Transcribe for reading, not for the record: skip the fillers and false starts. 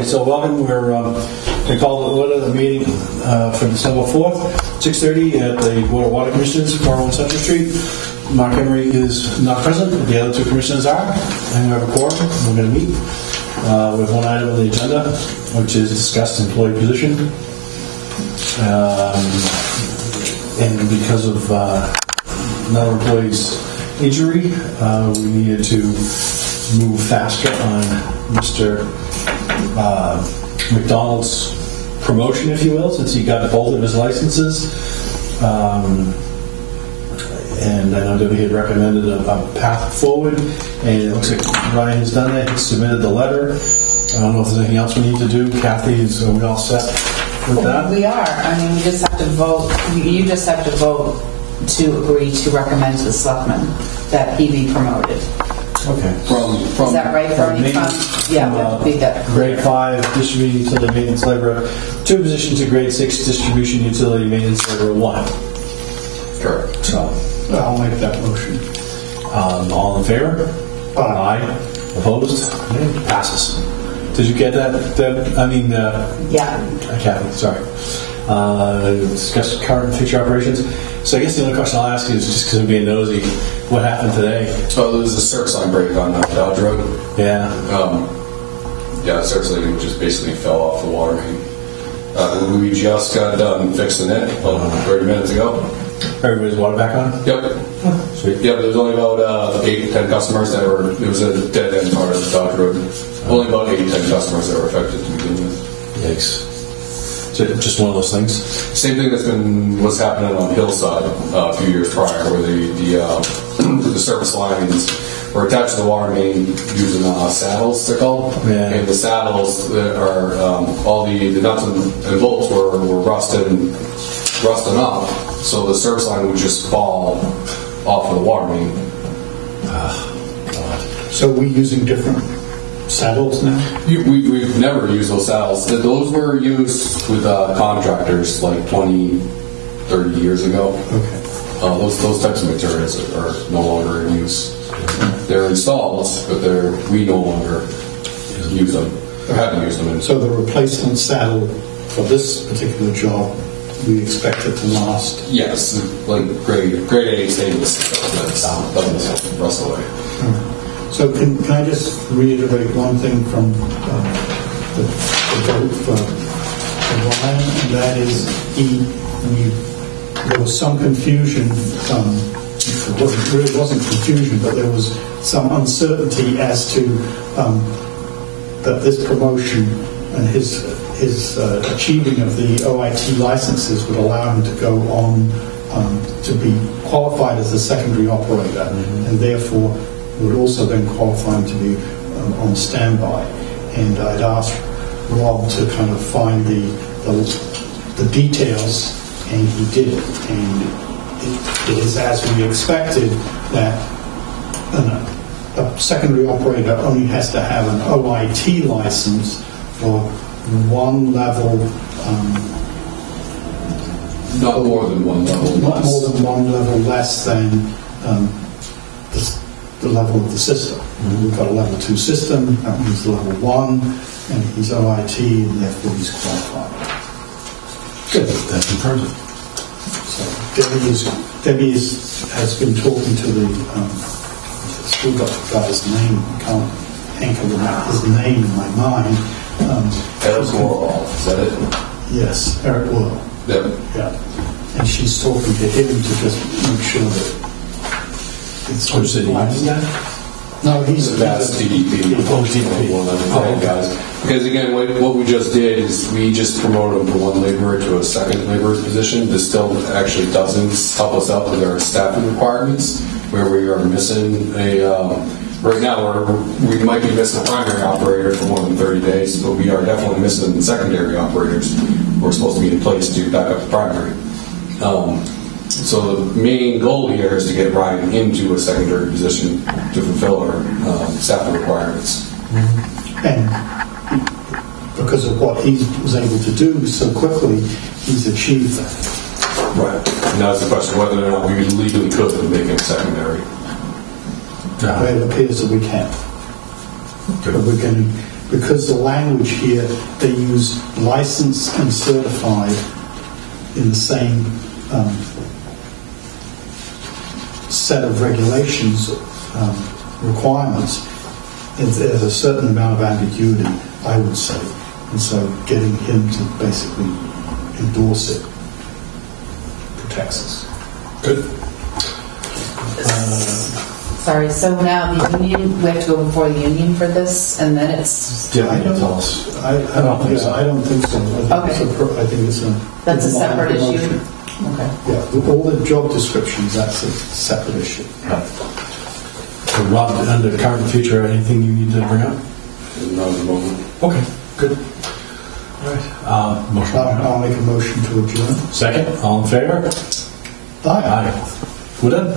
Okay, so welcome. We're going to call the meeting for December 4th, 6:30 at the Board of Water Commissioners, 401 Central Street. Mark Emery is not present, but the other two commissioners are, and we have a quorum. We're going to meet. We have one item on the agenda, which is discuss employee position. And because of another employee's injury, we needed to move faster on Mr. McDonald's promotion, if you will, since he got both of his licenses. And I know Debbie had recommended a path forward, and it looks like Ryan has done that. He's submitted the letter. I don't know if there's anything else we need to do. Kathy, are we all set with that? We are. I mean, we just have to vote. You just have to vote to agree to recommend to the selectmen that he be promoted. Okay. Is that right? Be that grade 5 distribution utility maintenance labor, 2 positions to grade 6 distribution utility maintenance labor 1. Correct. So I'll make that motion. all in favor? Aye. Opposed? Okay. Passes. Did you get that, Deb? I mean, yeah. Kathy, sorry. Discuss current and future operations. So I guess the only question I'll ask you is, just because I'm being nosy, what happened today? Oh, there was a surf line break on Dodge Road. Yeah. The surf line just basically fell off the water main. We just got done fixing it about 30 minutes ago. Everybody's water back on? Yep. Sweet. Yep, there was only about 8 to 10 customers that were, it was a dead end part of Dodge Road. Only about 8 to 10 customers that were affected to begin with. Yikes. So just one of those things? Same thing was happening on Hillside a few years prior, where the service lines were attached to the water main using saddles, they're called. Yeah. And the saddles that are all the nuts and bolts were rusting up, so the service line would just fall off of the water main. So we're using different saddles now? We've never used those saddles. Those were used with contractors like 20, 30 years ago. Okay. Those types of materials are no longer in use. They're installed, but we no longer use them. Or haven't used them. So the replacement saddle for this particular job, we expect it to last? Yes, like grade A stainless that doesn't rust away. So can I just reiterate one thing from the vote for Ryan, and that is there was some confusion. It really wasn't confusion, but there was some uncertainty as to that this promotion and his achieving of the OIT licenses would allow him to go on to be qualified as a secondary operator, and therefore would also then qualify him to be on standby. And I'd asked Rob to kind of find the details, and he did. And it is as we expected that a secondary operator only has to have an OIT license for one level. Not more than one level. Not more than one level less than the level of the system. We've got a level 2 system, that means level 1, and he's OIT, and therefore he's qualified. Good. That confirms it. So Debbie has been talking to the school guy's name. I can't anchor out his name in my mind. Eric Worrell, is that it? Yes, Eric Worrell. Yep. Yeah. And she's talking to him to just make sure that it's Oh, so he's that? No, he's That's TDP. Oh, TDP. One of the guys. Because again, what we just did is we just promoted him from one laborer to a second laborer's position. This still actually doesn't help us out with our staffing requirements, where we are missing right now we might be missing a primary operator for more than 30 days, but we are definitely missing secondary operators. We're supposed to be in place to back up the primary. So the main goal here is to get Ryan into a secondary position to fulfill our staffing requirements. And because of what he was able to do so quickly, he's achieved that. Right. And now it's the question whether or not we legally could make him secondary. It appears that we can. But we're going to because the language here, they use licensed and certified in the same set of regulations, requirements, there's a certain amount of ambiguity, I would say. And so getting him to basically endorse it protects us. Good. Sorry, so now the union, we have to go before the union for this, and then it's... Yeah, I you don't tell us. I don't think so. I don't think so. Okay. I think it's a... That's a it's not separate issue? promotion. Okay. Yeah, with all the job descriptions, that's a separate issue. Right. So Rob, under current and future, anything you need to bring up? Not at the moment. Okay, good. All right. Motion. I'll make a motion to adjourn. Second, all in favor? Aye. Aye. We're done.